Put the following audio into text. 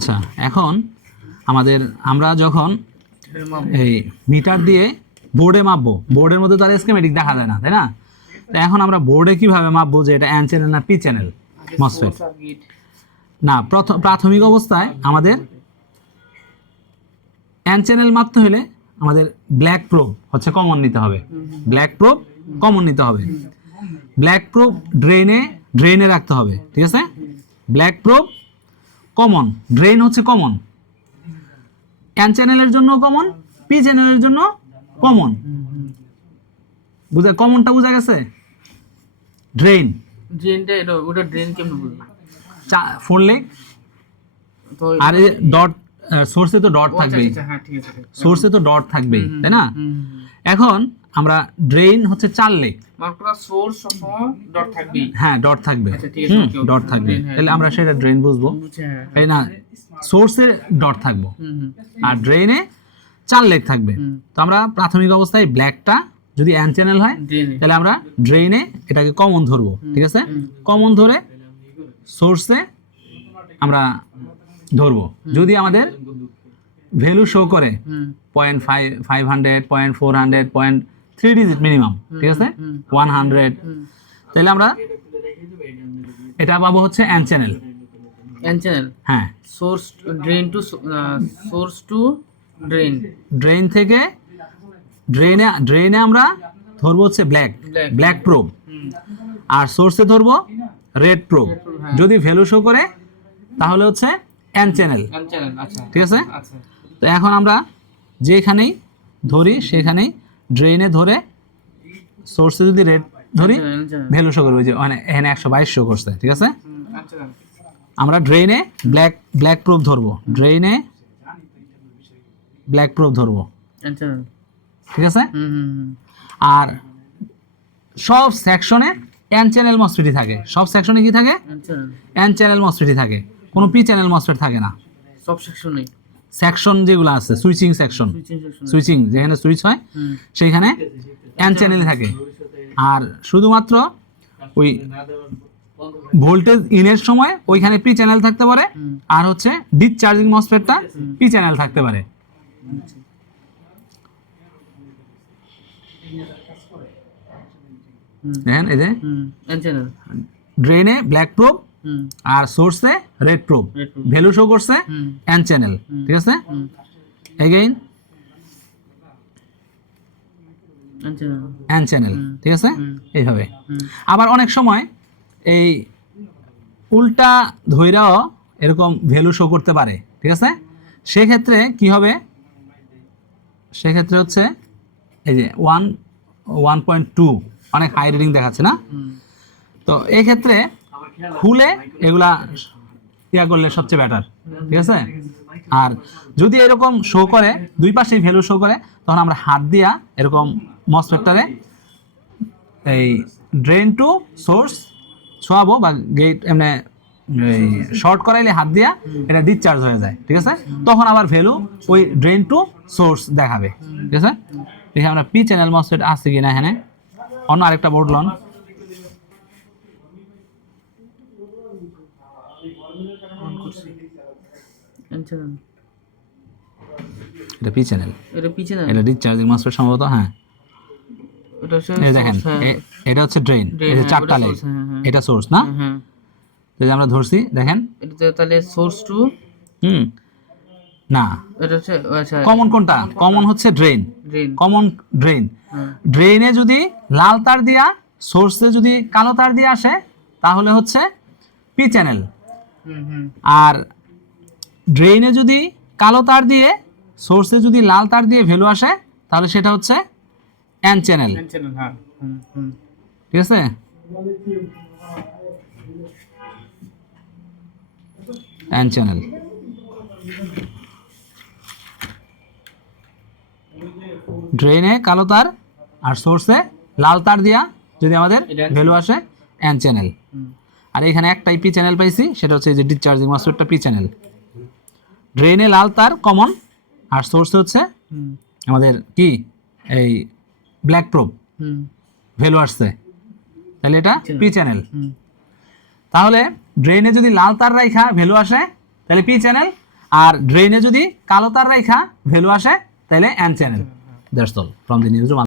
আচ্ছা, এখন আমরা যখন এই মিটার দিয়ে বোর্ডে মাপবো, বোর্ডের মধ্যে তো আর স্কিমেটিক দেখা যায় না, তাই না? তো এখন আমরা বোর্ডে কিভাবে মাপবো যে এটা এন চ্যানেল না পি চ্যানেল মসফেট? না, প্রাথমিক অবস্থায় আমাদের এন চ্যানেল মাপতে হলে আমাদের ব্ল্যাক প্রোব হচ্ছে কমন নিতে হবে। ব্ল্যাক প্রোব কমন নিতে হবে। ব্ল্যাক প্রোব ড্রেনে রাখতে হবে, ঠিক আছে? ব্ল্যাক প্রোব কমন, ড্রেন হচ্ছে কমন, এন চ্যানেলের জন্য কমন, পি চ্যানেলের জন্য কমন। কমনটা বোঝা গেছে? ড্রেনটা এটা ওটা ড্রেন কেমন বুঝবো? 4 লেগ তো আর ডট, সোর্সে তো ডট থাকবেই, হ্যাঁ ঠিক আছে। সোর্সে তো ডট থাকবেই, তাই না? এখন আমরা ড্রেন হচ্ছে 4 লেগ, মার্কটা সোর্স সবসময় ডট থাকবেই। হ্যাঁ ডট থাকবে, আচ্ছা ঠিক আছে, ওকে ডট থাকবে। তাহলে আমরা সেটা ড্রেন বুঝবো, তাই না? সোর্সে ডট থাকবো আর ড্রেনে 4 লেগ থাকবে। তো আমরা প্রাথমিক অবস্থায় ব্ল্যাকটা যদি এন চ্যানেল হয় তাহলে আমরা ড্রেনে এটাকে কমন ধরবো, ঠিক আছে? কমন ধরে সোর্সে আমরা ধরবো। যদি আমাদের ভ্যালু শো করে 0.500, 0.400, 0.3 ডিজিট মিনিমাম, ঠিক আছে, 100, তাহলে আমরা এটা পাবো হচ্ছে এন চ্যানেল। এন চ্যানেল, হ্যাঁ, source drain to source to drain. Drain থেকে ড্রেনে আমরা ধরবো হচ্ছে ব্ল্যাক প্রোব, আর সোর্সে ধরবো রেড প্রোব। যদি ভ্যালু শো করে তাহলে হচ্ছে এন চ্যানেল, এন চ্যানেল। আচ্ছা ঠিক আছে? আচ্ছা তো এখন আমরা যেখানেই ধরি সেখানেই ড্রেনে ধরে সোর্সে যদি রেড ধরি ভ্যালু শো করবে, যে এখানে 122 শো করছে, ঠিক আছে? আচ্ছা আমরা ড্রেনে ব্ল্যাক প্রোব ধরবো, ড্রেনে ব্ল্যাক প্রোব ধরবো, এন চ্যানেল। ঠিক আছে? আর সব সেকশনে এন চ্যানেল মসফেটই থাকে। সব সেকশনে কি থাকে? N channel. এন চ্যানেল মসফেটই থাকে, কোনো পি চ্যানেল মসফেট থাকে না। সব সেকশনে সেকশন যেগুলো আছে, সুইচিং সেকশন, সুইচিং যেখানে সুইচ হয় সেইখানে এন চ্যানেল থাকে। আর শুধুমাত্র ওই ভোল্টেজ ইনের সময় ওইখানে পি চ্যানেল থাকতে পারে, আর হচ্ছে ডিসচার্জিং মসফেটটা পি চ্যানেল থাকতে পারে। দেখেন এই যে এন চ্যানেল, ড্রেনে ব্ল্যাক প্রোব আর সোর্সে রেড প্রোব, ভ্যালু শো করছে এন চ্যানেল, ঠিক আছে? এগেইন এন চ্যানেল, ঠিক আছে? এইভাবে। আবার অনেক সময় এই উল্টা ধৈরাও এরকম ভ্যালু শো করতে পারে, ঠিক আছে? সেক্ষেত্রে কি হবে? সেক্ষেত্রে হচ্ছে এই যে 1.2 অনেক হাই রিডিং দেখাচ্ছে না? তো এই ক্ষেত্রে খুলে এগুলা করলে সবচেয়ে বেটার, ঠিক আছে? আর যদি এরকম শো করে, দুই পাশেই ভ্যালু শো করে, তখন আমরা হাত দিয়া এরকম মসফেটটারে এই ড্রেন টু সোর্স ছোয়াবো, বা গেট এমনি শর্ট করাইলে হাত দিয়া এটা ডিসচার্জ হয়ে যায়, ঠিক আছে? তখন আবার ভ্যালু ওই ড্রেন টু সোর্স দেখাবে, ঠিক আছে? দেখি আমরা পি চ্যানেল মসফেট আছে কিনা এখানে। অন্য আরেকটা বোর্ড লন, এটা পি চ্যানেল, এটা পিছনে, এটা ডিসচার্জিং মসফেট সম্ভবত। হ্যাঁ, এটা হচ্ছে এই দেখেন এটা হচ্ছে ড্রেন, এই যে 4টা লেগ, এটা সোর্স না? হ্যাঁ, এই যে আমরা ধরছি, দেখেন এটা তাহলে সোর্স টু না, এটা হচ্ছে আচ্ছা কমন কোনটা? কমন হচ্ছে ড্রেন, ড্রেন। Common drain. ড্রেনে যদি লাল তার দিয়া, সোর্সে যদি কালো তার দিয়ে আসে তাহলে হচ্ছে পি চ্যানেল। আর ড্রেনে যদি কালো তার দিয়ে, সোর্সে যদি লাল তার দিয়ে ভ্যালু আসে তাহলে সেটা হচ্ছে এন চ্যানেল, এন চ্যানেল। হ্যাঁ, ঠিক আছে? N channel. ড্রেনে কালো তার আর সোর্সে লাল তার দিয়া যদি আমাদের ভ্যালু আসে এন চ্যানেল। আর এখানে একটাই পি চ্যানেল পাইছি, সেটা হচ্ছে যে ডিসচার্জিং মসফেটটা পি চ্যানেল। ড্রেনে লাল তার কমন, আর সোর্সে হচ্ছে আমাদের কি এই ব্ল্যাক প্রোব ভ্যালু আসছে, তাহলে এটা পি চ্যানেল। তাহলে ড্রেনে যদি লাল তার রাইখা ভ্যালু আসে তাহলে পি চ্যানেল, আর ড্রেনে যদি কালো তার রেখা ভ্যালু আসে তাহলে N channel. That's all from the news room.